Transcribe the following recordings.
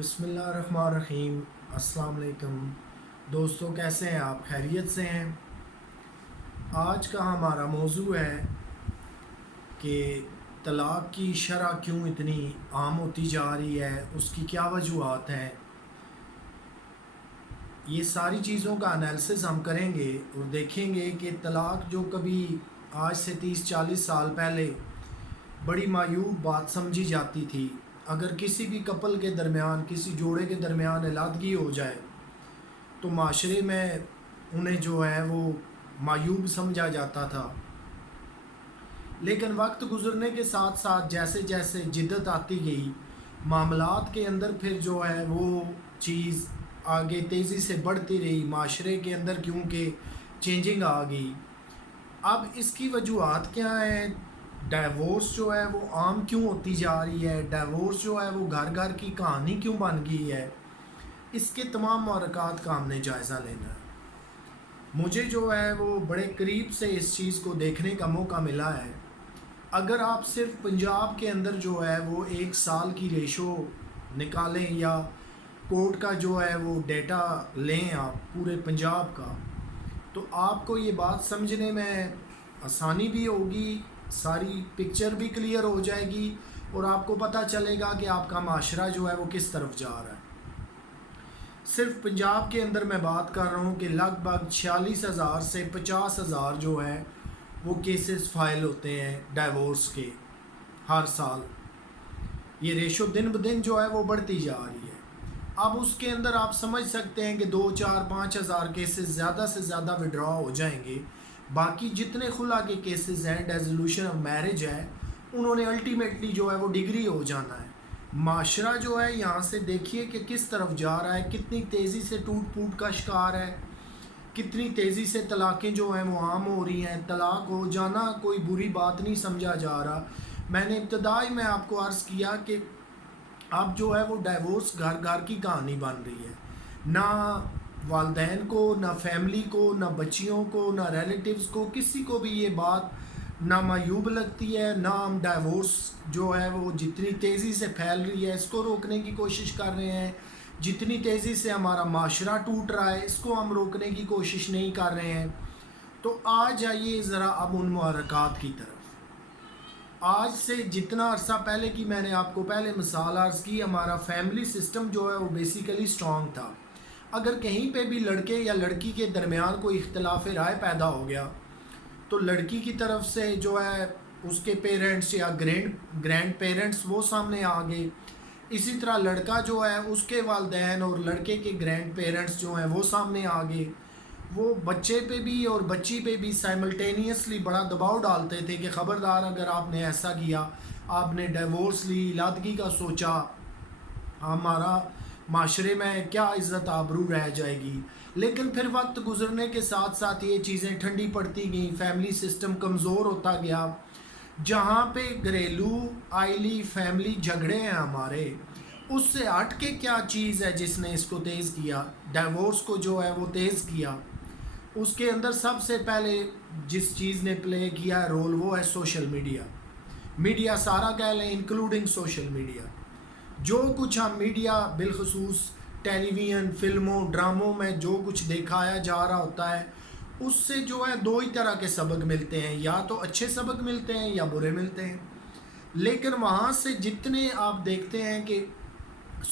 بسم اللہ الرحمن الرحیم۔ السلام علیکم دوستو، کیسے ہیں آپ؟ خیریت سے ہیں؟ آج کا ہمارا موضوع ہے کہ طلاق کی شرح کیوں اتنی عام ہوتی جا رہی ہے، اس کی کیا وجوہات ہیں۔ یہ ساری چیزوں کا انالیسس ہم کریں گے اور دیکھیں گے کہ طلاق جو کبھی آج سے 30-40 سال پہلے بڑی معیوب بات سمجھی جاتی تھی، اگر کسی بھی کپل کے درمیان، کسی جوڑے کے درمیان علیحدگی ہو جائے تو معاشرے میں انہیں جو ہے وہ معیوب سمجھا جاتا تھا۔ لیکن وقت گزرنے کے ساتھ ساتھ جیسے جیسے جدت آتی گئی، معاملات کے اندر پھر جو ہے وہ چیز آگے تیزی سے بڑھتی رہی، معاشرے کے اندر کیونکہ چینجنگ آ گئی۔ اب اس کی وجوہات کیا ہیں؟ ڈائیورس جو ہے وہ عام کیوں ہوتی جا رہی ہے؟ ڈائیورس جو ہے وہ گھر گھر کی کہانی کیوں بن گئی ہے؟ اس کے تمام محرکات کا ہم نے جائزہ لینا ہے۔ مجھے جو ہے وہ بڑے قریب سے اس چیز کو دیکھنے کا موقع ملا ہے۔ اگر آپ صرف پنجاب کے اندر جو ہے وہ ایک سال کی ریشو نکالیں یا کورٹ کا جو ہے وہ ڈیٹا لیں آپ پورے پنجاب کا، تو آپ کو یہ بات سمجھنے میں آسانی بھی ہوگی، ساری پکچر بھی کلیئر ہو جائے گی اور آپ کو پتہ چلے گا کہ آپ کا معاشرہ جو ہے وہ کس طرف جا رہا ہے۔ صرف پنجاب کے اندر میں بات کر رہا ہوں کہ لگ بھگ 46,000 سے 50,000 جو ہے وہ کیسز فائل ہوتے ہیں ڈائیورس کے ہر سال۔ یہ ریشو دن بدن جو ہے وہ بڑھتی جا رہی ہے۔ اب اس کے اندر آپ سمجھ سکتے ہیں کہ 2-4-5 ہزار کیسز زیادہ سے زیادہ وڈرا ہو جائیں گے۔ باقی جتنے خلا کے کیسز ہیں، ڈیزولوشن آف میرج ہے، انہوں نے الٹیمیٹلی جو ہے وہ ڈگری ہو جانا ہے۔ معاشرہ جو ہے یہاں سے دیکھیے کہ کس طرف جا رہا ہے، کتنی تیزی سے ٹوٹ پھوٹ کا شکار ہے، کتنی تیزی سے طلاقیں جو ہیں وہ عام ہو رہی ہیں۔ طلاق ہو جانا کوئی بری بات نہیں سمجھا جا رہا۔ میں نے ابتدائی میں آپ کو عرض کیا کہ اب جو ہے وہ ڈائیورس گھر گھر کی کہانی بن رہی ہے۔ نہ والدین کو، نہ فیملی کو، نہ بچیوں کو، نہ ریلیٹیوز کو، کسی کو بھی یہ بات نہ معیوب لگتی ہے۔ نہ ہم ڈائیورس جو ہے وہ جتنی تیزی سے پھیل رہی ہے اس کو روکنے کی کوشش کر رہے ہیں، جتنی تیزی سے ہمارا معاشرہ ٹوٹ رہا ہے اس کو ہم روکنے کی کوشش نہیں کر رہے ہیں۔ تو آ جائیے ذرا اب ان محرکات کی طرف۔ آج سے جتنا عرصہ پہلے کی میں نے آپ کو پہلے مثال عرض کی، ہمارا فیملی سسٹم جو ہے وہ بیسیکلی سٹرونگ تھا۔ اگر کہیں پہ بھی لڑکے یا لڑکی کے درمیان کوئی اختلاف رائے پیدا ہو گیا تو لڑکی کی طرف سے جو ہے اس کے پیرنٹس یا گرینڈ پیرنٹس وہ سامنے آ گئے، اسی طرح لڑکا جو ہے اس کے والدین اور لڑکے کے گرینڈ پیرنٹس جو ہیں وہ سامنے آ گئے۔ وہ بچے پہ بھی اور بچی پہ بھی سائملٹینیسلی بڑا دباؤ ڈالتے تھے کہ خبردار اگر آپ نے ایسا کیا، آپ نے ڈیورس لی، علیحدگی کا سوچا، ہمارا معاشرے میں کیا عزت آبرو رہ جائے گی۔ لیکن پھر وقت گزرنے کے ساتھ ساتھ یہ چیزیں ٹھنڈی پڑتی گئیں، فیملی سسٹم کمزور ہوتا گیا۔ جہاں پہ گھریلو آئلی فیملی جھگڑے ہیں ہمارے، اس سے ہٹ کے کیا چیز ہے جس نے اس کو تیز کیا، ڈائیورس کو جو ہے وہ تیز کیا؟ اس کے اندر سب سے پہلے جس چیز نے پلے کیا رول وہ ہے سوشل میڈیا۔ میڈیا سارا کہہ لیں انکلوڈنگ سوشل میڈیا۔ جو کچھ ہم میڈیا بالخصوص ٹیلی ویژن، فلموں، ڈراموں میں جو کچھ دکھایا جا رہا ہوتا ہے، اس سے جو ہے دو ہی طرح کے سبق ملتے ہیں، یا تو اچھے سبق ملتے ہیں یا برے ملتے ہیں۔ لیکن وہاں سے جتنے آپ دیکھتے ہیں کہ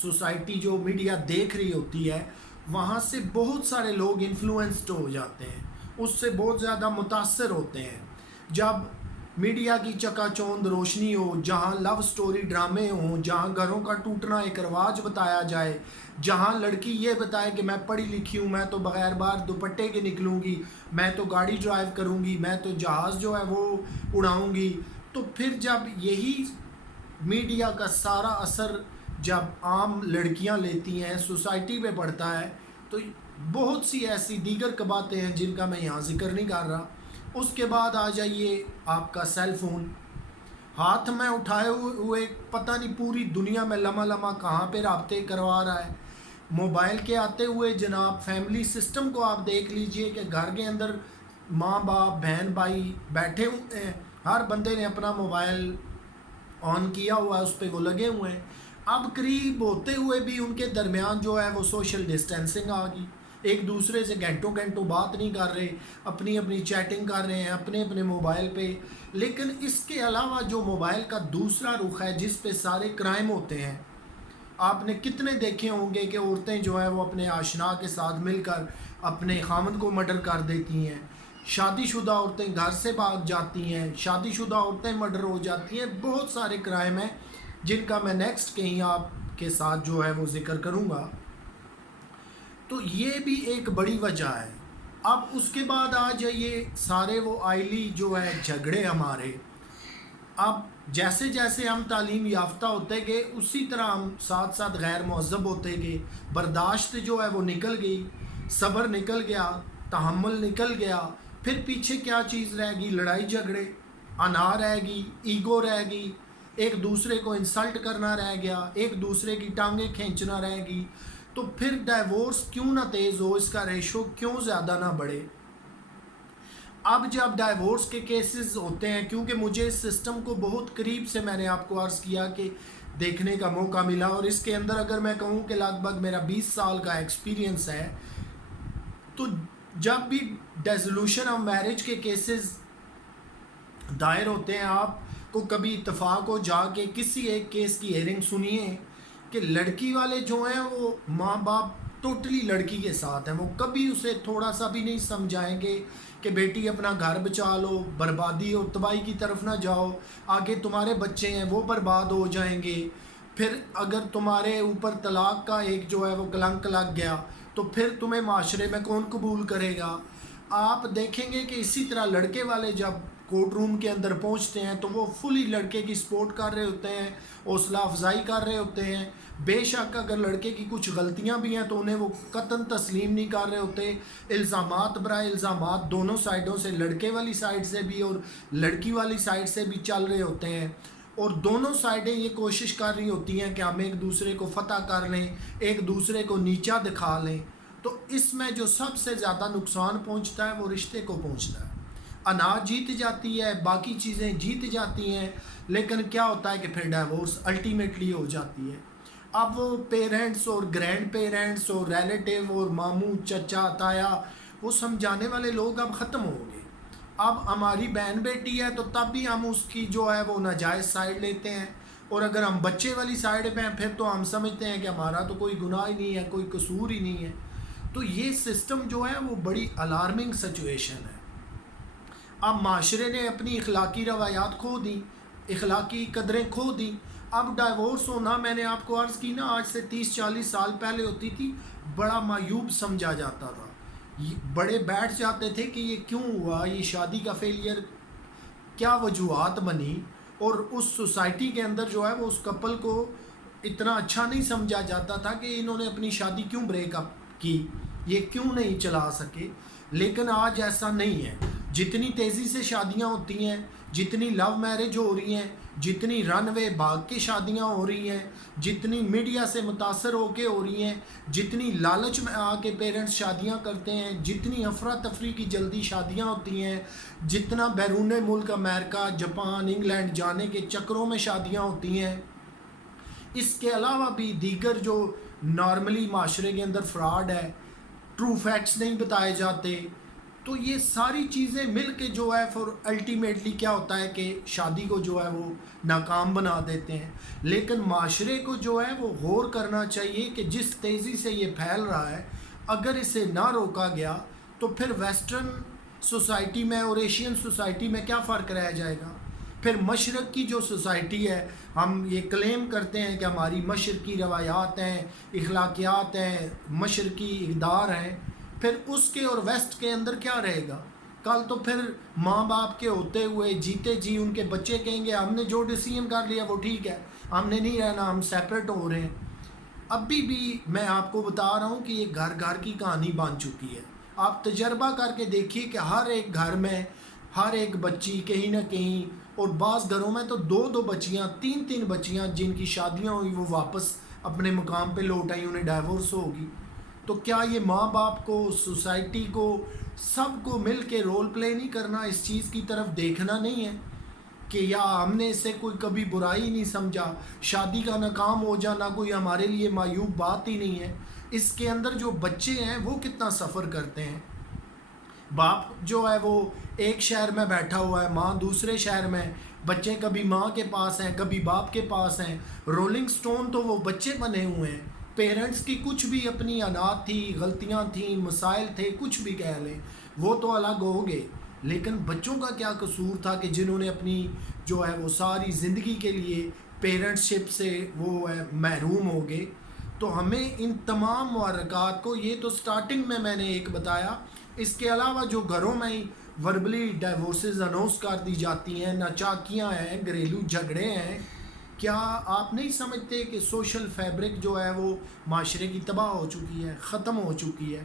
سوسائٹی جو میڈیا دیکھ رہی ہوتی ہے، وہاں سے بہت سارے لوگ انفلوئنسڈ ہو جاتے ہیں، اس سے بہت زیادہ متاثر ہوتے ہیں۔ جب میڈیا کی چکا چوند روشنی ہو، جہاں لو سٹوری ڈرامے ہوں، جہاں گھروں کا ٹوٹنا ایک رواج بتایا جائے، جہاں لڑکی یہ بتائے کہ میں پڑھی لکھی ہوں، میں تو بغیر بار دوپٹے کے نکلوں گی، میں تو گاڑی ڈرائیو کروں گی، میں تو جہاز جو ہے وہ اڑاؤں گی، تو پھر جب یہی میڈیا کا سارا اثر جب عام لڑکیاں لیتی ہیں، سوسائٹی پہ پڑتا ہے، تو بہت سی ایسی دیگر باتیں ہیں جن کا میں یہاں ذکر نہیں کر رہا۔ اس کے بعد آ جائیے آپ کا سیل فون، ہاتھ میں اٹھائے ہوئے پتہ نہیں پوری دنیا میں لمحہ لمحہ کہاں پہ رابطے کروا رہا ہے۔ موبائل کے آتے ہوئے جناب فیملی سسٹم کو آپ دیکھ لیجئے کہ گھر کے اندر ماں باپ، بہن بھائی بیٹھے ہوئے ہیں، ہر بندے نے اپنا موبائل آن کیا ہوا ہے، اس پہ وہ لگے ہوئے ہیں۔ اب قریب ہوتے ہوئے بھی ان کے درمیان جو ہے وہ سوشل ڈسٹینسنگ آ گئی، ایک دوسرے سے گھنٹوں گھنٹوں بات نہیں کر رہے، اپنی اپنی چیٹنگ کر رہے ہیں اپنے اپنے موبائل پہ۔ لیکن اس کے علاوہ جو موبائل کا دوسرا رخ ہے جس پہ سارے کرائم ہوتے ہیں، آپ نے کتنے دیکھے ہوں گے کہ عورتیں جو ہیں وہ اپنے آشنا کے ساتھ مل کر اپنے خامند کو مرڈر کر دیتی ہیں، شادی شدہ عورتیں گھر سے بھاگ جاتی ہیں، شادی شدہ عورتیں مرڈر ہو جاتی ہیں، بہت سارے کرائم ہیں جن کا میں نیکسٹ کہیں آپ کے ساتھ جو ہے وہ ذکر کروں گا۔ تو یہ بھی ایک بڑی وجہ ہے۔ اب اس کے بعد آ جائیے سارے وہ آئلی جو ہے جھگڑے ہمارے، اب جیسے جیسے ہم تعلیم یافتہ ہوتے گئے اسی طرح ہم ساتھ ساتھ غیر مہذب ہوتے گئے، برداشت جو ہے وہ نکل گئی، صبر نکل گیا، تحمل نکل گیا، پھر پیچھے کیا چیز رہ گئی؟ لڑائی جھگڑے، انا رہ گئی، ایگو رہ گئی، ایک دوسرے کو انسلٹ کرنا رہ گیا، ایک دوسرے کی ٹانگیں کھینچنا رہ گئی۔ تو پھر ڈائیورس کیوں نہ تیز ہو، اس کا ریشو کیوں زیادہ نہ بڑھے؟ اب جب ڈائیورس کے کیسز ہوتے ہیں، کیونکہ مجھے اس سسٹم کو بہت قریب سے میں نے آپ کو عرض کیا کہ دیکھنے کا موقع ملا، اور اس کے اندر اگر میں کہوں کہ لگ بھگ میرا 20 سال کا ایکسپیرینس ہے، تو جب بھی ڈیزولوشن آف میرج کے کیسز دائر ہوتے ہیں، آپ کو کبھی اتفاق ہو جا کے کسی ایک کیس کی ہیئرنگ سنیے کہ لڑکی والے جو ہیں وہ ماں باپ ٹوٹلی لڑکی کے ساتھ ہیں، وہ کبھی اسے تھوڑا سا بھی نہیں سمجھائیں گے کہ بیٹی اپنا گھر بچا لو، بربادی اور تباہی کی طرف نہ جاؤ، آگے تمہارے بچے ہیں وہ برباد ہو جائیں گے، پھر اگر تمہارے اوپر طلاق کا ایک جو ہے وہ کلنک لگ گیا تو پھر تمہیں معاشرے میں کون قبول کرے گا؟ آپ دیکھیں گے کہ اسی طرح لڑکے والے جب کورٹ روم کے اندر پہنچتے ہیں تو وہ فلی لڑکے کی سپورٹ کر رہے ہوتے ہیں، حوصلہ افزائی کر رہے ہوتے ہیں، بے شک اگر لڑکے کی کچھ غلطیاں بھی ہیں تو انہیں وہ قطعاً تسلیم نہیں کر رہے ہوتے، الزامات برائے الزامات دونوں سائڈوں سے، لڑکے والی سائڈ سے بھی اور لڑکی والی سائڈ سے بھی چل رہے ہوتے ہیں، اور دونوں سائڈیں یہ کوشش کر رہی ہوتی ہیں کہ ہم ایک دوسرے کو فتح کر لیں، ایک دوسرے کو نیچا دکھا لیں۔ تو اس میں جو سب سے زیادہ نقصان پہنچتا ہے وہ رشتے کو پہنچتا ہے، اناج جیت جاتی ہے، باقی چیزیں جیت جاتی ہیں، لیکن کیا ہوتا ہے کہ پھر ڈائیورس الٹیمیٹلی ہو جاتی ہے۔ اب وہ پیرنٹس اور گرینڈ پیرنٹس اور ریلیٹیو اور ماموں چچا تایا وہ سمجھانے والے لوگ اب ختم ہو گئے۔ اب ہماری بہن بیٹی ہے تو تب بھی ہم اس کی جو ہے وہ ناجائز سائڈ لیتے ہیں، اور اگر ہم بچے والی سائڈ پہ ہیں پھر تو ہم سمجھتے ہیں کہ ہمارا تو کوئی گناہ ہی نہیں ہے، کوئی قصور ہی نہیں ہے۔ تو یہ سسٹم جو ہے وہ بڑی الارمنگ سچویشن ہے۔ اب معاشرے نے اپنی اخلاقی روایات کھو دی، اخلاقی قدریں کھو دی۔ اب ڈائیورس ہونا، میں نے آپ کو عرض کی نا، آج سے 30-40 سال پہلے ہوتی تھی، بڑا معیوب سمجھا جاتا تھا، بڑے بیٹھ جاتے تھے کہ یہ کیوں ہوا، یہ شادی کا فیلئر کیا وجوہات بنی، اور اس سوسائٹی کے اندر جو ہے وہ اس کپل کو اتنا اچھا نہیں سمجھا جاتا تھا کہ انہوں نے اپنی شادی کیوں بریک اپ کی، یہ کیوں نہیں چلا سکے۔ لیکن آج ایسا نہیں ہے، جتنی تیزی سے شادیاں ہوتی ہیں، جتنی لو میرج ہو رہی ہیں، جتنی رن وے بھاگ کے شادیاں ہو رہی ہیں، جتنی میڈیا سے متاثر ہو کے ہو رہی ہیں، جتنی لالچ میں آ کے پیرنٹس شادیاں کرتے ہیں، جتنی افراتفری کی جلدی شادیاں ہوتی ہیں، جتنا بیرون ملک امریکہ، جاپان، انگلینڈ جانے کے چکروں میں شادیاں ہوتی ہیں، اس کے علاوہ بھی دیگر جو نارملی معاشرے کے اندر فراڈ ہے، ٹرو فیکٹس نہیں بتائے جاتے، تو یہ ساری چیزیں مل کے جو ہے پھر الٹیمیٹلی کیا ہوتا ہے کہ شادی کو جو ہے وہ ناکام بنا دیتے ہیں۔ لیکن معاشرے کو جو ہے وہ غور کرنا چاہیے کہ جس تیزی سے یہ پھیل رہا ہے، اگر اسے نہ روکا گیا تو پھر ویسٹرن سوسائٹی میں اور ایشین سوسائٹی میں کیا فرق رہ جائے گا؟ پھر مشرق کی جو سوسائٹی ہے، ہم یہ کلیم کرتے ہیں کہ ہماری مشرقی روایات ہیں، اخلاقیات ہیں، مشرقی اقدار ہیں، پھر اس کے اور ویسٹ کے اندر کیا رہے گا؟ کل تو پھر ماں باپ کے ہوتے ہوئے جیتے جی ان کے بچے کہیں گے ہم نے جو ڈیسیژن کر لیا وہ ٹھیک ہے، ہم نے نہیں رہنا، ہم سیپریٹ ہو رہے ہیں۔ ابھی بھی میں آپ کو بتا رہا ہوں کہ یہ گھر گھر کی کہانی بن چکی ہے۔ آپ تجربہ کر کے دیکھیے کہ ہر ایک گھر میں ہر ایک بچی کہیں نہ کہیں، اور بعض گھروں میں تو 2 بچیاں، 3 بچیاں جن کی شادیاں ہوئی وہ واپس اپنے مقام پہ لوٹ آئی، انہیں ڈائیورس ہوگی۔ تو کیا یہ ماں باپ کو، سوسائٹی کو، سب کو مل کے رول پلے نہیں کرنا، اس چیز کی طرف دیکھنا نہیں ہے؟ کہ یا ہم نے اسے کوئی کبھی برائی نہیں سمجھا، شادی کا ناکام ہو جانا کوئی ہمارے لیے معیوب بات ہی نہیں ہے۔ اس کے اندر جو بچے ہیں وہ کتنا سفر کرتے ہیں۔ باپ جو ہے وہ ایک شہر میں بیٹھا ہوا ہے، ماں دوسرے شہر میں، بچے کبھی ماں کے پاس ہیں کبھی باپ کے پاس ہیں۔ رولنگ سٹون تو وہ بچے بنے ہوئے ہیں۔ پیرنٹس کی کچھ بھی اپنی انات تھی، غلطیاں تھیں، مسائل تھے، کچھ بھی کہہ لیں، وہ تو الگ ہو گئے، لیکن بچوں کا کیا قصور تھا کہ جنہوں نے اپنی جو ہے وہ ساری زندگی کے لیے پیرنٹس شپ سے وہ ہے محروم ہو گئے۔ تو ہمیں ان تمام محرکات کو، یہ تو سٹارٹنگ میں نے ایک بتایا، اس کے علاوہ جو گھروں میں ہی وربلی ڈائیورسز اناؤنس کر دی جاتی ہیں، ناچاکیاں ہیں، گھریلو جھگڑے ہیں، کیا آپ نہیں سمجھتے کہ سوشل فیبرک جو ہے وہ معاشرے کی تباہ ہو چکی ہے، ختم ہو چکی ہے؟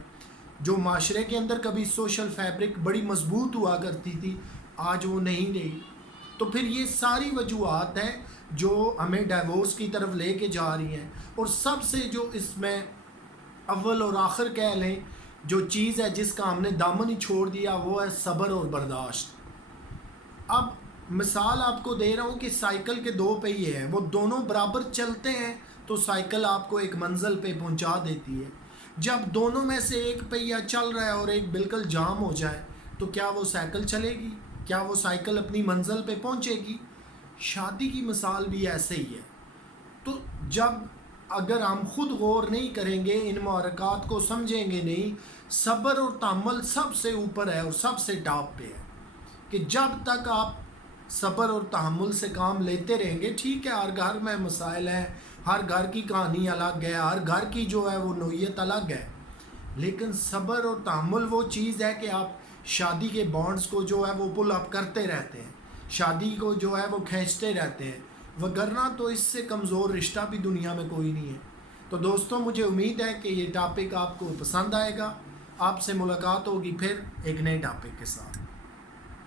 جو معاشرے کے اندر کبھی سوشل فیبرک بڑی مضبوط ہوا کرتی تھی، آج وہ نہیں رہی۔ تو پھر یہ ساری وجوہات ہیں جو ہمیں ڈائیورس کی طرف لے کے جا رہی ہیں، اور سب سے جو اس میں اول اور آخر کہہ لیں جو چیز ہے جس کا ہم نے دامن ہی چھوڑ دیا، وہ ہے صبر اور برداشت۔ اب مثال آپ کو دے رہا ہوں کہ سائیکل کے دو پہیے ہیں، وہ دونوں برابر چلتے ہیں تو سائیکل آپ کو ایک منزل پہ پہنچا دیتی ہے۔ جب دونوں میں سے ایک پہیہ چل رہا ہے اور ایک بالکل جام ہو جائے تو کیا وہ سائیکل چلے گی؟ کیا وہ سائیکل اپنی منزل پہ پہنچے گی؟ شادی کی مثال بھی ایسے ہی ہے۔ تو جب اگر ہم خود غور نہیں کریں گے، ان محرکات کو سمجھیں گے نہیں، صبر اور تحمل سب سے اوپر ہے اور سب سے ٹاپ پہ ہے، کہ جب تک آپ صبر اور تحمل سے کام لیتے رہیں گے، ٹھیک ہے ہر گھر میں مسائل ہیں، ہر گھر کی کہانی الگ ہے، ہر گھر کی جو ہے وہ نوعیت الگ ہے، لیکن صبر اور تحمل وہ چیز ہے کہ آپ شادی کے بانڈز کو جو ہے وہ پل اپ کرتے رہتے ہیں، شادی کو جو ہے وہ کھینچتے رہتے ہیں، وگرنہ تو اس سے کمزور رشتہ بھی دنیا میں کوئی نہیں ہے۔ تو دوستوں، مجھے امید ہے کہ یہ ٹاپک آپ کو پسند آئے گا۔ آپ سے ملاقات ہوگی پھر ایک نئے ٹاپک کے ساتھ۔